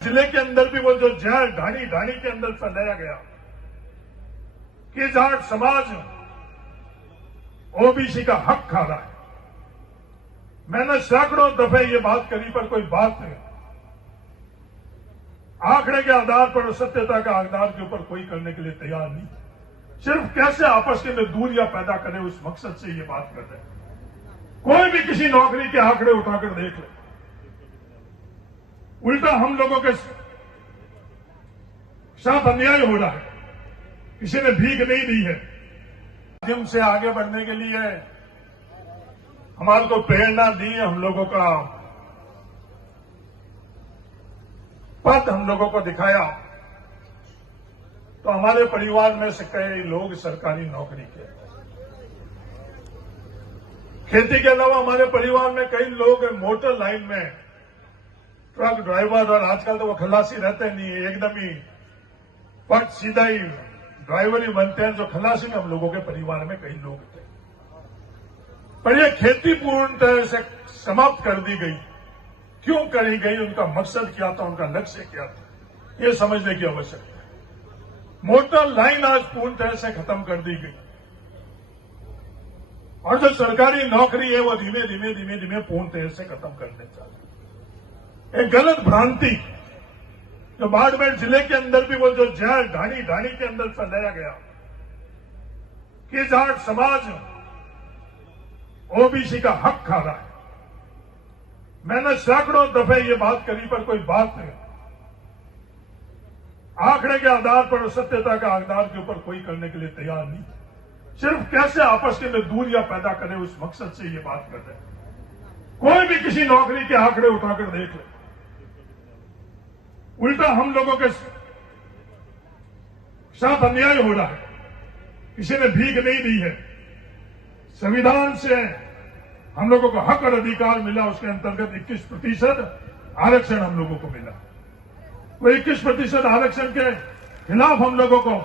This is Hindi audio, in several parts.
जिले के अंदर भी वो जो जहर ढाणी ढाणी के अंदर फैलाया गया कि जाट समाज ओबीसी का हक खा रहा है। मैंने सैकड़ों दफे ये बात करी पर कोई बात नहीं, आंकड़े के आधार पर और सत्यता के आधार के ऊपर कोई करने के लिए तैयार नहीं। सिर्फ कैसे आपस के अंदर दूरियां पैदा करें उस मकसद से ये बात कर रहे हैं। कोई भी किसी नौकरी के आंकड़े उठाकर देख ले, उल्टा हम लोगों के साथ अन्याय हो रहा है। किसी ने भीख नहीं दी है। माध्यम से आगे बढ़ने के लिए हमारे को प्रेरणा दी, हम लोगों का पथ हम लोगों को दिखाया। तो हमारे परिवार में से कई लोग सरकारी नौकरी के, खेती के अलावा हमारे परिवार में कई लोग मोटर लाइन में ट्रक ड्राइवर, और आजकल तो वो खलासी रहते नहीं है, एकदम ही पट सीधा ही ड्राइवर ही बनते हैं। जो खलासी में हम लोगों के परिवार में कई लोग थे, पर यह खेती पूर्ण तरह से समाप्त कर दी गई। क्यों करी गई, उनका मकसद क्या था, उनका लक्ष्य क्या था, यह समझने की आवश्यकता है। मोटर लाइन आज पूर्ण तरह से खत्म कर दी गई और जो सरकारी नौकरी है वो धीमे धीमे धीमे धीमे पूर्ण तरह से खत्म करने चाहिए। एक गलत भ्रांति जो बाड़मेर जिले के अंदर भी वो जो जहर ढाणी ढाणी के अंदर फैलाया गया कि जाट समाज ओबीसी का हक खा रहा है। मैंने सैकड़ों दफे ये बात करी पर कोई बात नहीं, आंकड़े के आधार पर और सत्यता के आधार के ऊपर कोई करने के लिए तैयार नहीं। सिर्फ कैसे आपस के अंदर दूरियां पैदा करें उस मकसद से ये बात कर रहे हैं। कोई भी किसी नौकरी के आंकड़े उठाकर देख ले, उल्टा हम लोगों के साथ अन्याय हो रहा है। किसी ने भीख नहीं दी है। संविधान से हम लोगों को हक और अधिकार मिला, उसके अंतर्गत 21% आरक्षण हम लोगों को मिला। वो 21% आरक्षण के खिलाफ हम लोगों को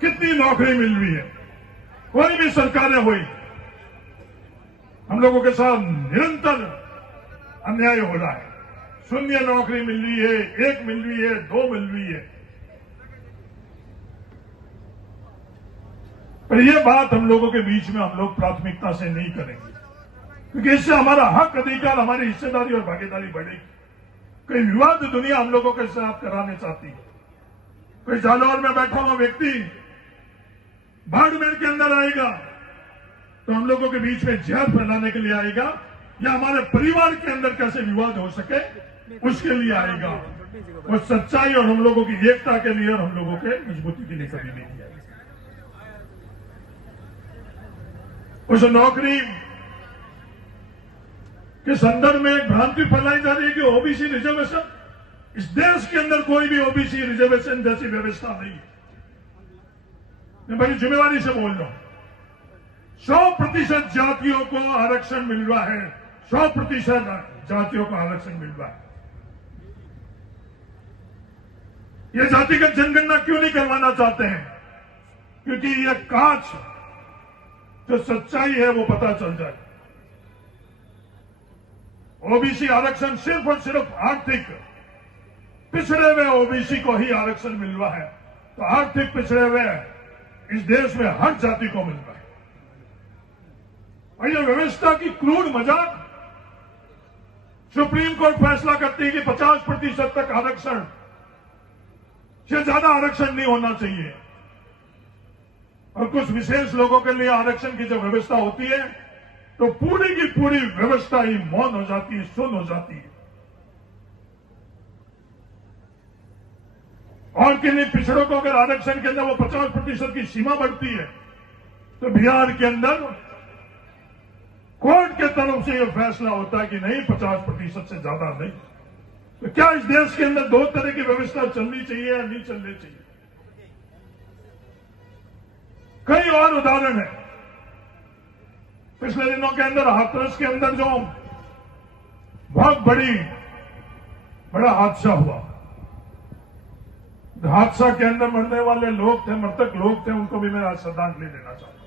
कितनी नौकरी मिल रही है। कोई भी सरकारें हुई, हम लोगों के साथ निरंतर अन्याय हो रहा है। शून्य नौकरी मिल रही है, 1 मिल रही है, 2 मिल रही है। पर यह बात हम लोगों के बीच में हम लोग प्राथमिकता से नहीं करेंगे, क्योंकि इससे हमारा हक अधिकार, हमारी हिस्सेदारी और भागीदारी बढ़ेगी। कोई विवाद दुनिया हम लोगों के साथ कराने चाहती है। कोई जालौर में बैठा हुआ व्यक्ति बाड़मेर के अंदर आएगा तो हम लोगों के बीच में जहर फैलाने के लिए आएगा, या हमारे परिवार के अंदर कैसे विवाद हो सके उसके लिए आएगा। वो सच्चाई और हम लोगों की एकता के लिए और हम लोगों के मजबूती के लिए कभी नहीं आएगा। उस नौकरी के संदर्भ में एक भ्रांति फैलाई जा रही है कि ओबीसी रिजर्वेशन, इस देश के अंदर कोई भी ओबीसी रिजर्वेशन जैसी व्यवस्था नहीं है। मैं बड़ी जिम्मेवारी से बोल रहा हूं, 100% जातियों को आरक्षण मिल रहा है। 100% जातियों को आरक्षण मिल रहा है। ये जातिगत जनगणना क्यों नहीं करवाना चाहते हैं? क्योंकि ये कांच जो सच्चाई है वो पता चल जाए। ओबीसी आरक्षण सिर्फ और सिर्फ आर्थिक पिछड़े हुए ओबीसी को ही आरक्षण मिल रहा है, तो आर्थिक पिछड़े हुए इस देश में हर जाति को मिल रहा है। और यह व्यवस्था की क्रूर मजाक, सुप्रीम कोर्ट फैसला करती है कि 50% तक आरक्षण से ज्यादा आरक्षण नहीं होना चाहिए, और कुछ विशेष लोगों के लिए आरक्षण की जो व्यवस्था होती है तो पूरी की पूरी व्यवस्था ही मौन हो जाती है, सुन हो जाती है। और किन्हीं पिछड़ों को अगर आरक्षण के अंदर वो 50% की सीमा बढ़ती है तो बिहार के अंदर कोर्ट के तरफ से यह फैसला होता है कि नहीं, 50% से ज्यादा नहीं। तो क्या इस देश के अंदर 2 तरह की व्यवस्था चलनी चाहिए या नहीं चलनी चाहिए? कई और उदाहरण है। पिछले दिनों के अंदर हाथरस के अंदर जो बहुत बड़ा हादसा हुआ, हादसा के अंदर मरने वाले लोग थे, मृतक लोग थे, उनको भी मैं आज श्रद्धांजलि देना चाहता हूं।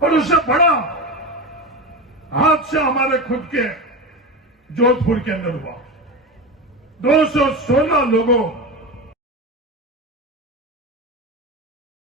और उससे बड़ा हादसा हमारे खुद के जोधपुर के अंदर हुआ। 216 लोगों